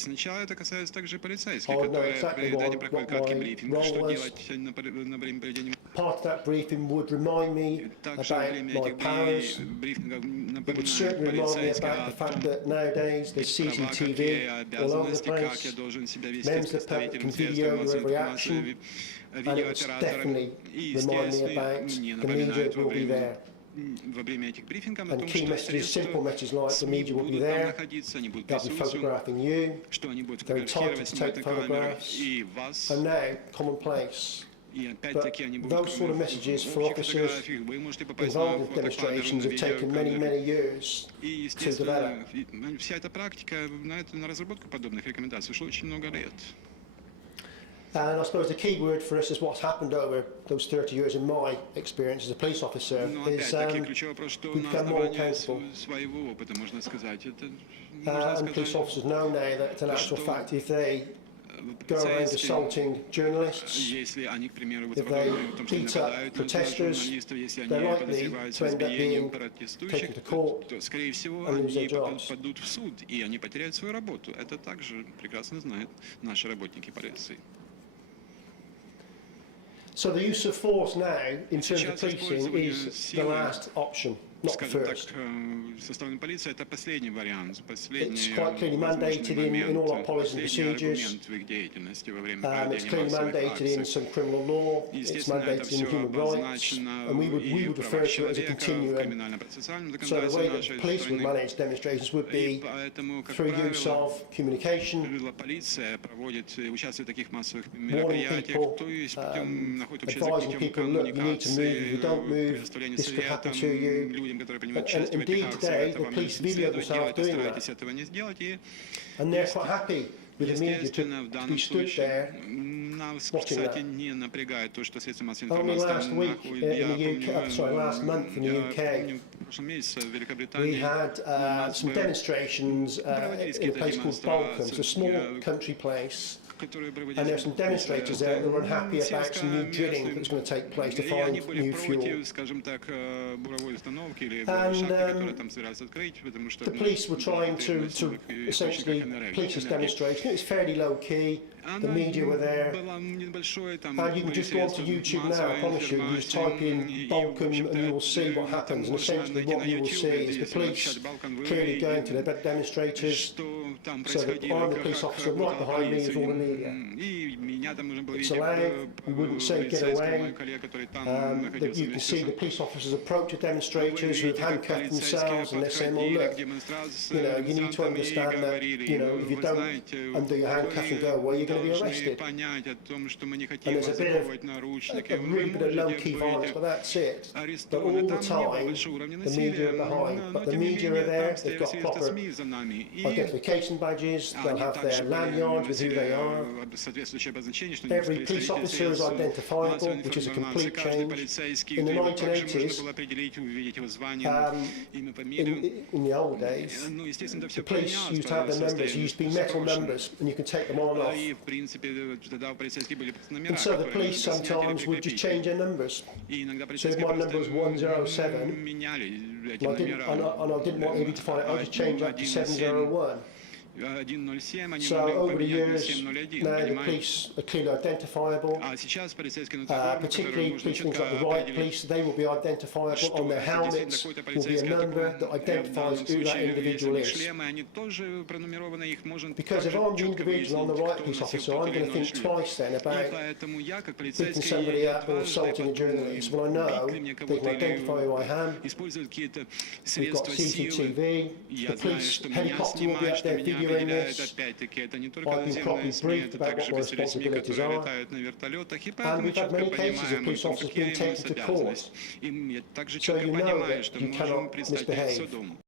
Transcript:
Сначала это касается также полицейских, которые они проходят краткий брифинг, что делать на время проведения. Part of that briefing would remind me Также about время my этих powers. брифингов It would certainly напоминает remind me полицейских about the о fact том, that nowadays there's права, какие CCTV all over the обязанности, как я place. должен себя вести с Members of the public представителем can средств video массовой every информации, action, and it would видеооператором. definitely И, remind me естественно, about мне the media напоминают will be there. во время этих брифингов о And том, key что messages, средства simple messages like the СМИ media will be будут там there, находиться, они будут they'll be присутствовать, photographing you, что они будут they're entitled фотографировать, to снимать take на камеру photographs, и вас. and now commonplace. И опять-таки они будут those sort of messages for officers вы можете попасть на involved in фотокамеру, demonstrations на have taken many, видеокамеру. many years И, to естественно, develop. вся эта практика, на разработку подобных рекомендаций ушло очень много лет. And I suppose the key word for us is what's happened over those 30 years in my experience as a police officer Но is опять-таки ключевой вопрос, что we на become more основании accountable. своего опыта, можно сказать, это, можно And police сказать, officers know now that in actual что fact if they go around полицейские, assaulting journalists, если они, к примеру, if they в том, что beat up нападают на protesters, журналистов, если they're они likely подозреваются to в end up избиении being протестующих, taken to court то, скорее всего, and lose они their jobs. попадут в суд, и они потеряют свою работу. Это также прекрасно знают наши работники полиции. So the use of force now in terms of policing is the last option, not the Скажем так, first. со стороны полиции это последний вариант, It's последний quite clearly mandated in all our policies and последний procedures. аргумент в их деятельности во время It's проведения clearly массовых mandated in акций. some criminal law, it's Естественно, это mandated in все human rights, обозначено and we и would в refer правах to it as a человека, в continuum. криминально-процессуальном So the законодательстве way that нашей police would страны. manage demonstrations would И be поэтому, как through use правило, of communication, полиция проводит, участвует в таких массовых warning мероприятиях, people, то есть путем находит общий advising язык, people, путем look, you need to move, if коммуникации, you don't move, предоставления this could happen советам to you. людям, которые принимают And участие в indeed этих акциях, today это the вам не police video следует themselves делать, doing постарайтесь that. этого не сделать. И, And they're quite happy with the media естественно, в to данном be stood случае there. нас, watching кстати, that. не напрягает то, что средства массовой Only информации last там week находят. in Я the UK, sorry, last month in the я UK, помню, в прошлом месяце в we Великобритании had some demonstrations проводились in a какие-то place called Balcombe, it's a small демонстрации, country place. которые And there were проводились some demonstrators there who were unhappy about some new drilling that was going to take place to и они find были new fuel. против, скажем так, буровой установки или And, шахты, которые там собираются открыть, потому что The police were trying to essentially police this demonstration. It was fairly low key. The media were there. And you can just go onto YouTube now, I promise you, you just type in Balcombe and you will see what happens. And essentially what you will see is the police clearly going to the demonstrators. So the armed police officer right behind me is all the media. It's allowed, we wouldn't say get away. You can see the police officers approach the demonstrators who have handcuffed themselves and they're saying, well look, you need to understand that, if you don't undo your handcuffs and go away, you're going to be arrested. And there's a really bit of low-key violence, but that's it. But all the time, the media are behind. But the media are there, they've got proper identification badges, they'll have their lanyards with who they are. Every police officer is identifiable, which is a complete change. In the 1980s, in the old days, the police used to have their numbers, used to be metal numbers, and you can take them on and off. And so the police sometimes would just change their numbers. So if my number was 107, and I didn't want anybody to find it, I'd just change that to 701. So over the years, now the police are clearly identifiable, particularly police things like the riot police, they will be identifiable. On their helmets will be a number that identifies who that individual is. Because if I'm the individual, I'm the riot police officer, I'm going to think twice then about beating somebody up or assaulting a journalist. When I know they can identify who I am, we've got CCTV, the police helicopter will be up there videoing this. I've been properly briefed about what my responsibilities are. And we've had many cases of police officers being taken to court. So you know that you cannot misbehave.